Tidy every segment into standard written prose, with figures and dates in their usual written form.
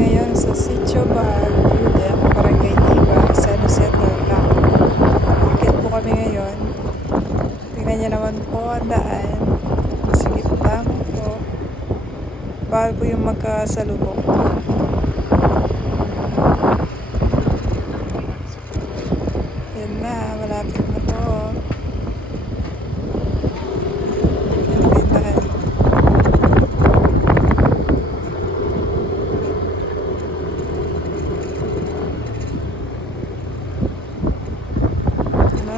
ngayon sa Sitio Baguio, Barangay Iba, San Jose, Tarlac. Akit po kami ngayon. Tingnan niyo naman po ang daan. Masigit lang po. Bawal po yung magkasalubok. Yan na, malapit na po.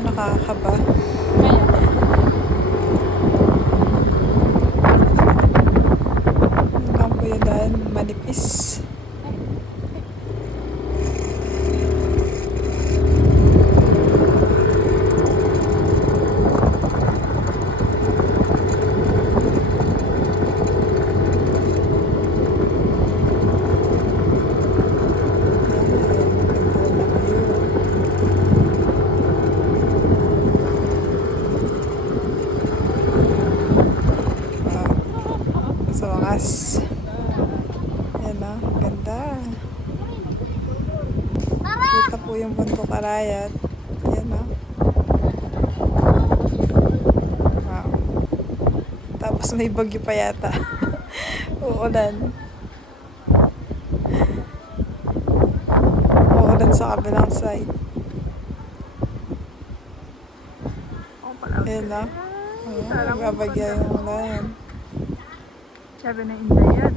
Nakakaba. Ang po yung daan, manipis. Sa wakas. Yan na, ganda. Kita po yung Bundok Arayat. Yan na. Wow. Tapos may bagyo pa yata. Uulan. Uulan sa kabilang side. Yan na. Babagya yung ulan. Sabi na Inday yan.